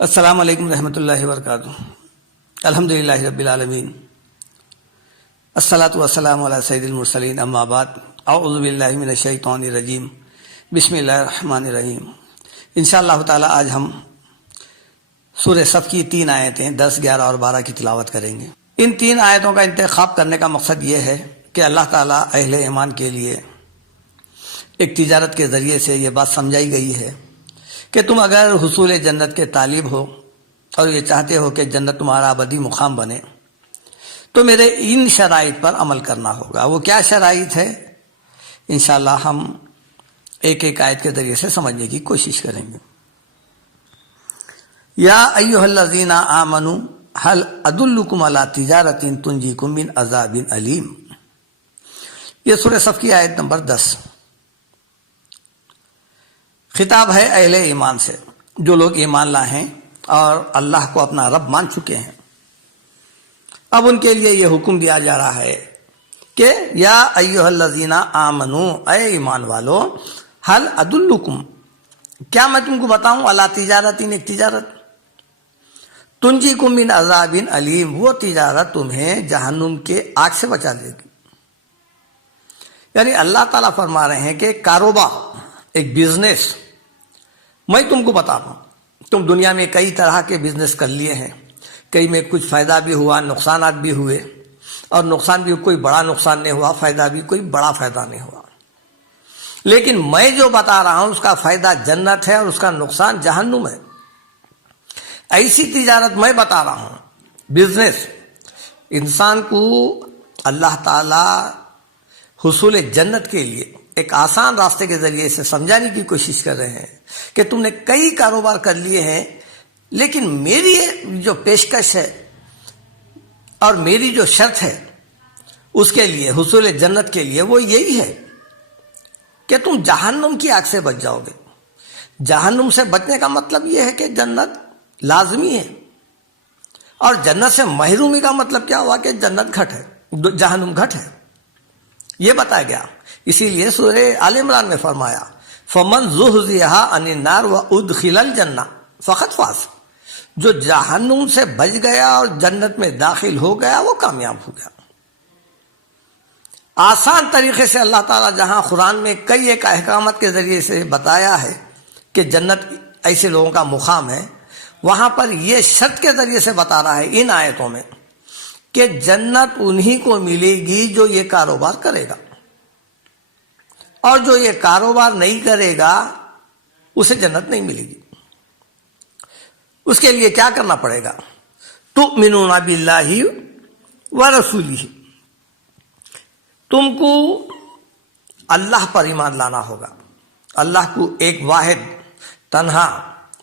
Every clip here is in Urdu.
السلام علیکم رحمۃ اللہ وبرکاتہ۔ الحمد للہ رب العالمین، الصلاۃ والسلام علی سید المرسلین، اما بعد، اعوذ باللہ من الشیطان الرجیم، بسم اللہ الرحمن الرحیم۔ انشاءاللہ تعالی آج ہم سورہ صف کی 3 آیتیں 10، 11 اور 12 کی تلاوت کریں گے۔ ان 3 آیتوں کا انتخاب کرنے کا مقصد یہ ہے کہ اللہ تعالیٰ اہل ایمان کے لیے ایک تجارت کے ذریعے سے یہ بات سمجھائی گئی ہے کہ تم اگر حصول جنت کے طالب ہو اور یہ چاہتے ہو کہ جنت تمہارا ابدی مقام بنے تو میرے ان شرائط پر عمل کرنا ہوگا۔ وہ کیا شرائط ہے، انشاءاللہ ہم ایک ایک آیت کے ذریعے سے سمجھنے کی کوشش کریں گے۔ یا ایھا الذین آمنوا هل ادلکم علی تجارۃ تنجیکم من عذاب علیم، یہ سورہ صف کی آیت نمبر 10۔ خطاب ہے اہل ایمان سے، جو لوگ ایمان لائے ہیں اور اللہ کو اپنا رب مان چکے ہیں۔ اب ان کے لیے یہ حکم دیا جا رہا ہے کہ یا ایھا الذین آمنوا، اے ایمان والو، هل ادلکم، کیا میں تم کو بتاؤں، علی تجارت، ایک تجارت، تنجیکم من عذاب علیم، وہ تجارت تمہیں جہنم کے آگ سے بچا لے گی۔ یعنی اللہ تعالیٰ فرما رہے ہیں کہ کاروبار، ایک بزنس میں تم کو بتا رہا ہوں۔ تم دنیا میں کئی طرح کے بزنس کر لیے ہیں، کئی میں کچھ فائدہ بھی ہوا، نقصانات بھی ہوئے، اور نقصان بھی کوئی بڑا نقصان نہیں ہوا، فائدہ بھی کوئی بڑا فائدہ نہیں ہوا۔ لیکن میں جو بتا رہا ہوں اس کا فائدہ جنت ہے اور اس کا نقصان جہنم ہے۔ ایسی تجارت میں بتا رہا ہوں، بزنس، انسان کو اللہ تعالی حصول جنت کے لیے ایک آسان راستے کے ذریعے سے سمجھانے کی کوشش کر رہے ہیں کہ تم نے کئی کاروبار کر لیے ہیں، لیکن میری جو پیشکش ہے اور میری جو شرط ہے اس کے لیے، حصول جنت کے لیے، وہ یہی ہے کہ تم جہنم کی آگ سے بچ جاؤ گے۔ جہنم سے بچنے کا مطلب یہ ہے کہ جنت لازمی ہے، اور جنت سے محرومی کا مطلب کیا ہوا کہ جنت گھٹ ہے، جہنم گھٹ ہے، یہ بتایا گیا۔ اسی لیے سورہ آل عمران میں فرمایا فَمَنْ زُحْزِحَ عَنِ النَّارِ وَأُدْخِلَ الْجَنَّةَ فَقَدْ فَازَ، جو جہنم سے بچ گیا اور جنت میں داخل ہو گیا وہ کامیاب ہو گیا۔ آسان طریقے سے اللہ تعالیٰ جہاں قرآن میں کئی ایک احکامات کے ذریعے سے بتایا ہے کہ جنت ایسے لوگوں کا مقام ہے، وہاں پر یہ شرط کے ذریعے سے بتا رہا ہے ان آیتوں میں کہ جنت انہی کو ملے گی جو یہ کاروبار کرے گا، اور جو یہ کاروبار نہیں کرے گا اسے جنت نہیں ملے گی۔ اس کے لیے کیا کرنا پڑے گا؟ تؤمنون باللہ ورسولہ، تم کو اللہ پر ایمان لانا ہوگا، اللہ کو ایک واحد، تنہا،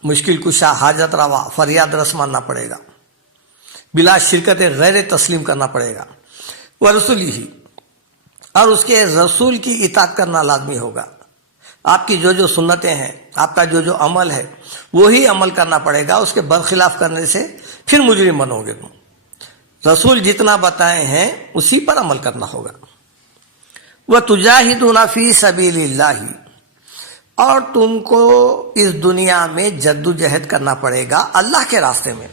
مشکل کشا، حاجت روا، فریاد رس ماننا پڑے گا، بلا شرکت غیر تسلیم کرنا پڑے گا، ورسولہ، اور اس کے رسول کی اطاعت کرنا لازمی ہوگا۔ آپ کی جو سنتیں ہیں، آپ کا جو عمل ہے وہی عمل کرنا پڑے گا، اس کے برخلاف کرنے سے پھر مجرم بنو گے تم۔ رسول جتنا بتائے ہیں اسی پر عمل کرنا ہوگا۔ وَتُجَاهِدُونَ فِي سَبِيلِ اللَّهِ، اور تم کو اس دنیا میں جد و جہد کرنا پڑے گا اللہ کے راستے میں،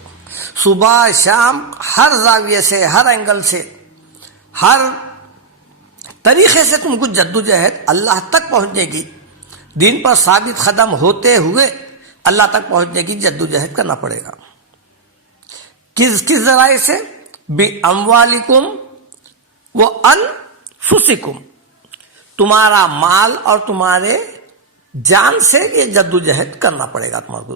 صبح شام، ہر زاویے سے، ہر اینگل سے، ہر طریقے سے تم کو جد و جہد اللہ تک پہنچنے کی، دین پر ثابت قدم ہوتے ہوئے اللہ تک پہنچنے کی جد و جہد کرنا پڑے گا۔ کس ذرائع سے؟ بِأَمْوَالِكُمْ وَأَنفُسِكُمْ، تمہارا مال اور تمہارے جان سے یہ جد و جہد کرنا پڑے گا تمہارے کو۔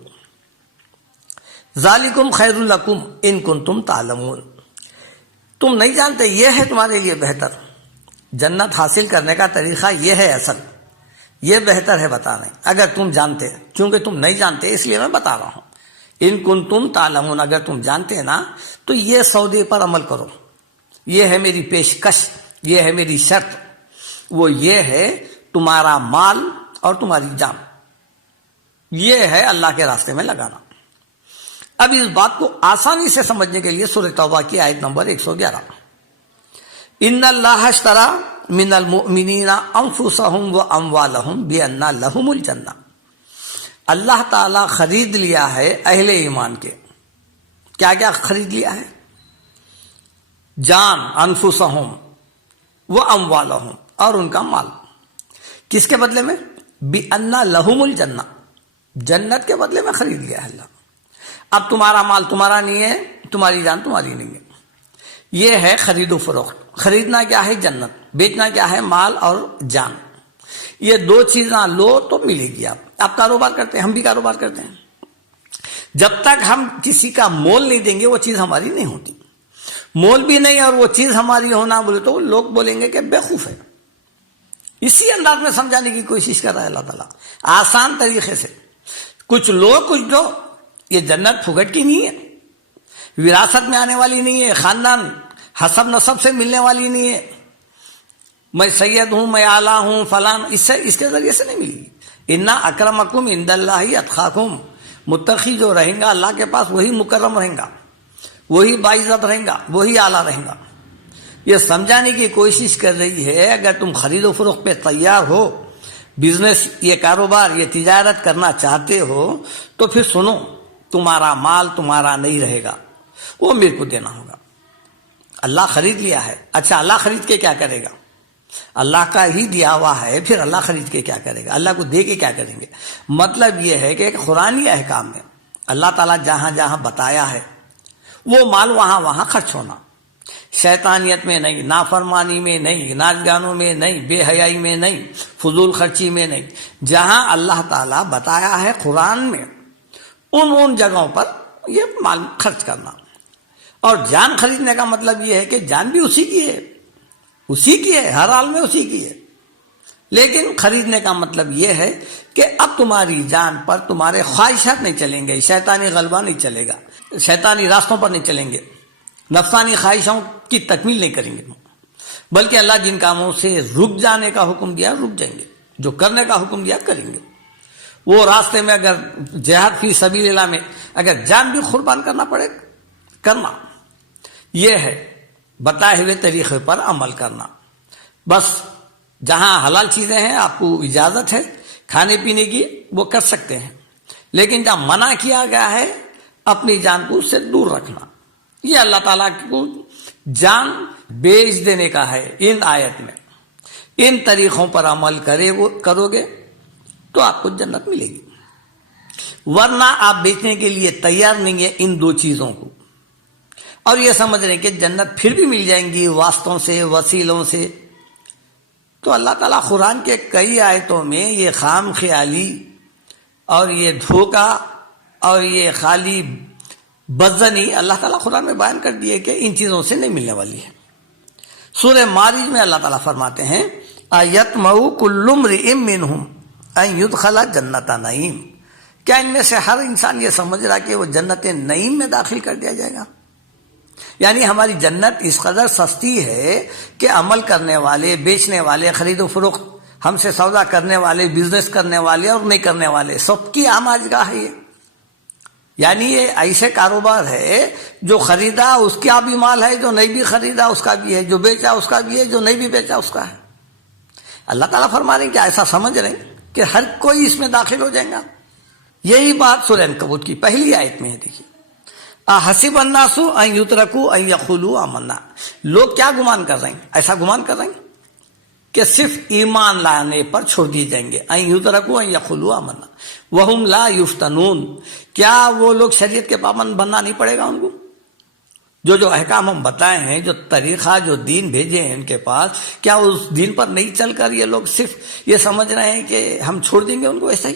ذَلِكُمْ خَيْرٌ لَكُمْ إِن كُنتُمْ تَعْلَمُونَ، تم نہیں جانتے، یہ ہے تمہارے لیے بہتر، جنت حاصل کرنے کا طریقہ یہ ہے، اصل یہ بہتر ہے بتانا، اگر تم جانتے، چونکہ تم نہیں جانتے اس لیے میں بتا رہا ہوں۔ ان کنتم تعلمون، اگر تم جانتے نا تو یہ سودے پر عمل کرو، یہ ہے میری پیشکش، یہ ہے میری شرط، وہ یہ ہے تمہارا مال اور تمہاری جان، یہ ہے اللہ کے راستے میں لگانا۔ اب اس بات کو آسانی سے سمجھنے کے لیے سورہ توبہ کی آیت نمبر 111، ان اللہ اشتری من المؤمنین انفسهم واموالهم بان لهم الجنہ، اللہ تعالیٰ خرید لیا ہے اہل ایمان کے. کیا کیا خرید لیا ہے؟ جان، انفسہم و اموالہم، اور ان کا مال. کس کے بدلے میں؟ بِأَنَّ لَهُمُ الْجَنَّةَ، جنت کے بدلے میں خرید لیا ہے اللہ. اب تمہارا مال تمہارا نہیں ہے، تمہاری جان تمہاری نہیں ہے. یہ ہے خرید و فروخت. خریدنا کیا ہے؟ جنت. بیچنا کیا ہے؟ مال اور جان. یہ دو چیزاں لو تو ملے گی. آپ کاروبار کرتے ہیں، ہم بھی کاروبار کرتے ہیں. جب تک ہم کسی کا مول نہیں دیں گے وہ چیز ہماری نہیں ہوتی. مول بھی نہیں اور وہ چیز ہماری ہونا بولے تو لوگ بولیں گے کہ بیوقوف ہے. اسی انداز میں سمجھانے کی کوشش کر رہا ہے اللہ تعالیٰ آسان طریقے سے. کچھ لو کچھ دو. یہ جنت پھگٹ کی نہیں ہے، وراثت میں آنے والی نہیں ہے، خاندان حسب نسب سے ملنے والی نہیں ہے. میں سید ہوں، میں اعلیٰ ہوں، فلان، اس کے ذریعے سے نہیں ملے گی. اِنَّ أَكْرَمَكُمْ عِندَ اللَّهِ أَتْقَاكُمْ. متقی جو رہیں گا اللہ کے پاس وہی مکرم رہیں گا، وہی باعزت رہیں گا، وہی اعلیٰ رہیں گا. یہ سمجھانے کی کوشش کر رہی ہے اگر تم خرید و فروخت پہ تیار ہو، بزنس، یہ کاروبار، یہ تجارت کرنا چاہتے ہو تو پھر سنو، تمہارا مال تمہارا نہیں رہے گا، وہ میرے کو دینا ہوگا. اللہ خرید لیا ہے. اچھا، اللہ خرید کے کیا کرے گا؟ اللہ کا ہی دیا ہوا ہے، پھر اللہ خرید کے کیا کرے گا؟ اللہ کو دے کے کیا کریں گے؟ مطلب یہ ہے کہ ایک قرآنی احکام میں اللہ تعالیٰ جہاں جہاں بتایا ہے وہ مال وہاں وہاں خرچ ہونا. شیطانیت میں نہیں، نافرمانی میں نہیں، ناچ گانوں میں نہیں، بے حیائی میں نہیں، فضول خرچی میں نہیں. جہاں اللہ تعالیٰ بتایا ہے قرآن میں ان جگہوں پر یہ مال خرچ کرنا. اور جان خریدنے کا مطلب یہ ہے کہ جان بھی اسی کی ہے، اسی کی ہے، ہر حال میں اسی کی ہے. لیکن خریدنے کا مطلب یہ ہے کہ اب تمہاری جان پر تمہارے خواہشات نہیں چلیں گے، شیطانی غلبہ نہیں چلے گا، شیطانی راستوں پر نہیں چلیں گے، نفسانی خواہشوں کی تکمیل نہیں کریں گے، بلکہ اللہ جن کاموں سے رک جانے کا حکم دیا رک جائیں گے، جو کرنے کا حکم دیا کریں گے. وہ راستے میں اگر جہاد فی سبیل اللہ میں اگر جان بھی قربان کرنا پڑے کرنا. یہ ہے بتائے ہوئے طریقے پر عمل کرنا. بس جہاں حلال چیزیں ہیں آپ کو اجازت ہے کھانے پینے کی، وہ کر سکتے ہیں. لیکن جہاں منع کیا گیا ہے اپنی جان کو اس سے دور رکھنا. یہ اللہ تعالیٰ کو جان بیچ دینے کا ہے. ان آیت میں ان طریقوں پر عمل کرو گے تو آپ کو جنت ملے گی، ورنہ آپ بیچنے کے لیے تیار نہیں ہے ان دو چیزوں کو، اور یہ سمجھ رہے ہیں کہ جنت پھر بھی مل جائیں گی واسطوں سے، وسیلوں سے. تو اللہ تعالیٰ قرآن کے کئی آیتوں میں یہ خام خیالی اور یہ دھوکہ اور یہ خالی بدزنی اللہ تعالیٰ قرآن میں بیان کر دیے کہ ان چیزوں سے نہیں ملنے والی ہے. سورہ معارج میں اللہ تعالیٰ فرماتے ہیں اَیَطْمَعُ کُلُّ امْرِئٍ مِّنْهُمْ أَن يُدْخَلَ جَنَّتَ نَعِيمٍ. کیا ان میں سے ہر انسان یہ سمجھ رہا کہ وہ جنت نعیم میں داخل کر دیا جائے گا؟ یعنی ہماری جنت اس قدر سستی ہے کہ عمل کرنے والے، بیچنے والے، خرید و فروخت، ہم سے سودا کرنے والے، بزنس کرنے والے اور نہیں کرنے والے سب کی عام آجگاہ ہے یہ. یعنی یہ ایسے کاروبار ہے جو خریدا اس کا بھی مال ہے، جو نہیں بھی خریدا اس کا بھی ہے، جو بیچا اس کا بھی ہے، جو نہیں بھی بیچا اس کا ہے. اللہ تعالیٰ فرما رہے ہیں کہ ایسا سمجھ رہے ہیں کہ ہر کوئی اس میں داخل ہو جائے گا. یہی بات سورہ عنکبوت کی پہلی آیت میں ہے. دیکھیے احسب الناس ان یترکوا ان یقولوا آمنا. لوگ کیا گمان کر رہے ہیں؟ ایسا گمان کر رہے ہیں کہ صرف ایمان لانے پر چھوڑ دیے جائیں گے. ان یترکوا ان یقولوا آمنا وہم لا یفتنون. کیا وہ لوگ شریعت کے پابند بننا نہیں پڑے گا ان کو؟ جو احکام ہم بتائے ہیں، جو طریقہ، جو دین بھیجے ہیں ان کے پاس، کیا اس دین پر نہیں چل کر یہ لوگ صرف یہ سمجھ رہے ہیں کہ ہم چھوڑ دیں گے ان کو ایسا ہی؟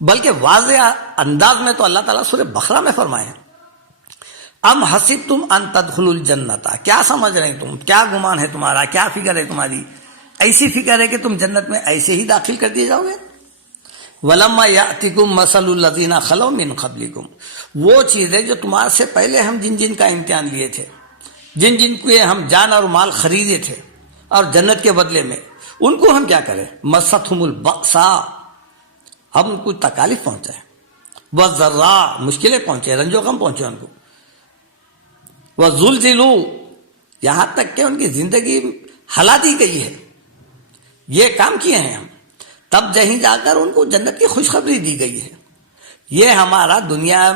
بلکہ واضح انداز میں تو اللہ تعالیٰ سورہ بقرہ میں فرمائے ہیں ام حسبتم ان تدخلوا الجنت. کیا سمجھ رہے ہیں تم؟ کیا گمان ہے تمہارا؟ کیا فکر ہے تمہاری؟ ایسی فکر ہے کہ تم جنت میں ایسے ہی داخل کر دیے جاؤ گے؟ وَلَمَّا يَأْتِكُمْ مَثَلُ الَّذِينَ خَلَوْا مِنْ قَبْلِكُمْ. وہ چیزیں جو تمہارے سے پہلے ہم جن کا امتحان لیے تھے، جن کو ہم جان اور مال خریدے تھے اور جنت کے بدلے میں، ان کو ہم کیا کریں؟ مَسَّتْهُمُ الْبَأْسَاءُ. ہم ان کو تکالیف پہنچائے، وَالضَّرَّاءُ، مشکلیں پہنچے، رنج و غم پہنچے ان کو، وَزُلْزِلُوا، یہاں تک کہ ان کی زندگی ہلا دی گئی ہے. یہ کام کیے ہیں ہم. تب جہیں جا کر ان کو جنت کی خوشخبری دی گئی ہے۔ یہ ہمارا دنیا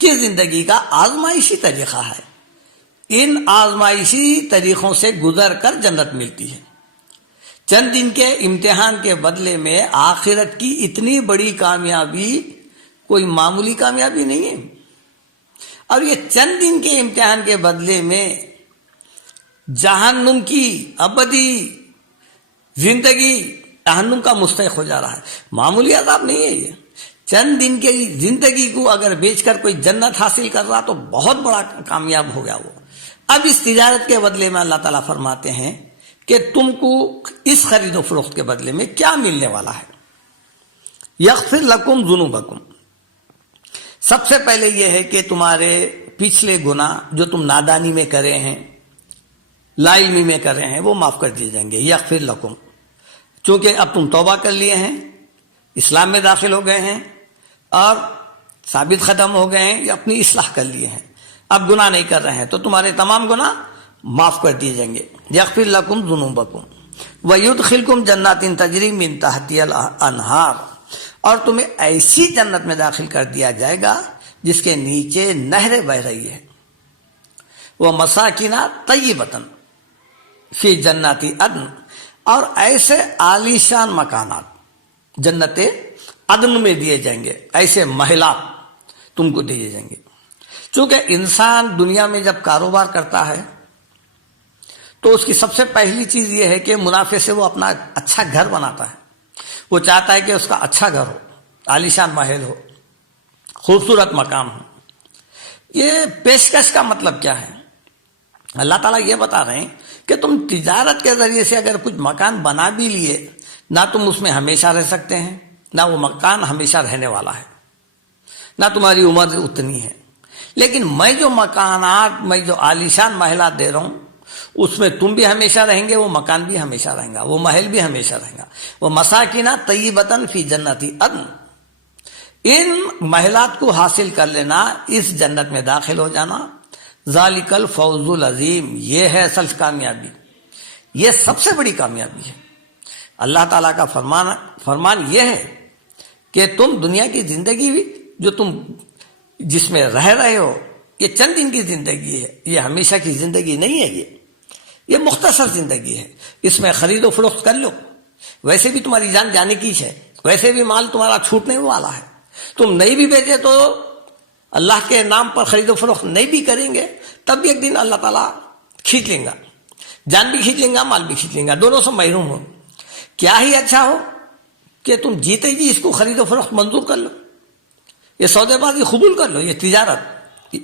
کی زندگی کا آزمائشی طریقہ ہے، ان آزمائشی طریقوں سے گزر کر جنت ملتی ہے۔ چند دن کے امتحان کے بدلے میں آخرت کی اتنی بڑی کامیابی کوئی معمولی کامیابی نہیں ہے، اور یہ چند دن کے امتحان کے بدلے میں جہنم کی ابدی زندگی، جہنم کا مستحق ہو جا رہا ہے۔ معمولی عذاب نہیں ہے یہ، چند دن کی زندگی کو اگر بیچ کر کوئی جنت حاصل کر رہا تو بہت بڑا کامیاب ہو گیا وہ۔ اب اس تجارت کے بدلے میں اللہ تعالیٰ فرماتے ہیں کہ تم کو اس خرید و فروخت کے بدلے میں کیا ملنے والا ہے۔ یغفر لکم ذنوبکم، سب سے پہلے یہ ہے کہ تمہارے پچھلے گناہ جو تم نادانی میں کرے ہیں، لا علمی میں کر رہے ہیں، وہ معاف کر دیے جائیں گے۔ یغفر لکم، چونکہ اب تم توبہ کر لیے ہیں، اسلام میں داخل ہو گئے ہیں اور ثابت ختم ہو گئے ہیں، یا اپنی اصلاح کر لیے ہیں، اب گناہ نہیں کر رہے ہیں، تو تمہارے تمام گناہ معاف کر دیے جائیں گے۔ یغفر لکم ذنوبکم ویدخلکم جنات تجری من تحتها الانہار، اور تمہیں ایسی جنت میں داخل کر دیا جائے گا جس کے نیچے نہریں بہ رہی ہے۔ ومساکن طیبۃ فی جنات عدن، اور ایسے عالیشان مکانات جنت عدن میں دیے جائیں گے، ایسے محلات تم کو دیے جائیں گے۔ چونکہ انسان دنیا میں جب کاروبار کرتا ہے تو اس کی سب سے پہلی چیز یہ ہے کہ منافع سے وہ اپنا اچھا گھر بناتا ہے، وہ چاہتا ہے کہ اس کا اچھا گھر ہو، عالیشان محل ہو، خوبصورت مقام ہو۔ یہ پیشکش کا مطلب کیا ہے؟ اللہ تعالیٰ یہ بتا رہے ہیں کہ تم تجارت کے ذریعے سے اگر کچھ مکان بنا بھی لیے، نہ تم اس میں ہمیشہ رہ سکتے ہیں، نہ وہ مکان ہمیشہ رہنے والا ہے، نہ تمہاری عمر اتنی ہے، لیکن میں جو مکانات، میں جو عالیشان محلات دے رہا ہوں، اس میں تم بھی ہمیشہ رہیں گے، وہ مکان بھی ہمیشہ رہیں گا، وہ محل بھی ہمیشہ رہیں گا۔ وہ مساکن طیبۃ فی جنات عدن، ان محلات کو حاصل کر لینا، اس جنت میں داخل ہو جانا، ذالک الفوز العظیم، یہ ہے اصل کامیابی، یہ سب سے بڑی کامیابی ہے۔ اللہ تعالیٰ کا فرمان یہ ہے کہ تم دنیا کی زندگی جو تم جس میں رہ رہے ہو، یہ چند دن کی زندگی ہے، یہ ہمیشہ کی زندگی نہیں ہے، یہ مختصر زندگی ہے، اس میں خرید و فروخت کر لو، ویسے بھی تمہاری جان جانے کی ہے، ویسے بھی مال تمہارا چھوٹنے والا ہے، تم نہیں بھی بیچے تو اللہ کے نام پر خرید و فروخت نہیں بھی کریں گے، تب بھی ایک دن اللہ تعالیٰ کھینچ لیں گا، جان بھی کھینچ لیں گا، مال بھی کھینچ لیں گا، دونوں سے محروم ہو۔ کیا ہی اچھا ہو کہ تم جیتے جی اس کو خرید و فروخت منظور کر لو، یہ سودے بازی قبول کر لو، یہ تجارت،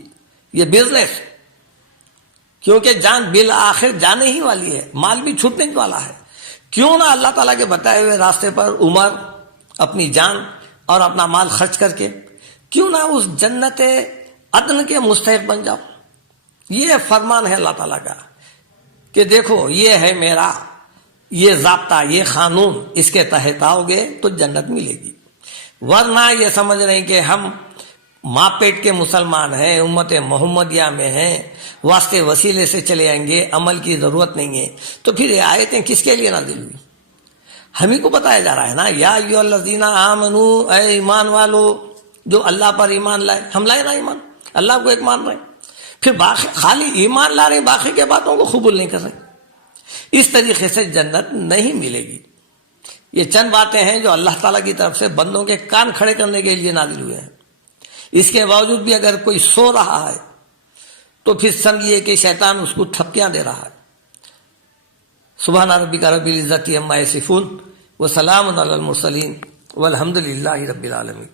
یہ بزنس، کیونکہ جان بالآخر جانے ہی والی ہے، مال بھی چھوٹنے والا ہے۔ کیوں نہ اللہ تعالیٰ کے بتائے ہوئے راستے پر عمر، اپنی جان اور اپنا مال خرچ کر کے کیوں نہ اس جنت عدن کے مستحق بن جاؤ۔ یہ فرمان ہے اللہ تعالیٰ کا کہ دیکھو یہ ہے میرا، یہ ضابطہ، یہ قانون، اس کے تحت آؤ گے تو جنت ملے گی، ورنہ یہ سمجھ رہے ہیں کہ ہم ماں پیٹ کے مسلمان ہیں، امت محمدیہ میں ہیں، واسطے وسیلے سے چلے آئیں گے، عمل کی ضرورت نہیں ہے، تو پھر یہ آیتیں کس کے لیے نازل ہوئی؟ ہم ہی کو بتایا جا رہا ہے نا، یا ایھا الذین آمنوا، اے ایمان والو جو اللہ پر ایمان لائے، ہم لائے نا ایمان، اللہ کو ایک مان رہے ہیں، پھر باقی خالی ایمان لا رہے ہیں، باقی کے باتوں کو قبول نہیں کر رہے، اس طریقے سے جنت نہیں ملے گی۔ یہ چند باتیں ہیں جو اللہ تعالیٰ کی طرف سے بندوں کے کان کھڑے کرنے کے لیے نازل ہوئے ہیں، اس کے باوجود بھی اگر کوئی سو رہا ہے تو پھر سمجھیے کہ شیطان اس کو تھپکیاں دے رہا ہے۔ سبحان ربک رب العزت عما یصفون وسلام علی المرسلین والحمد للہ رب العالمین۔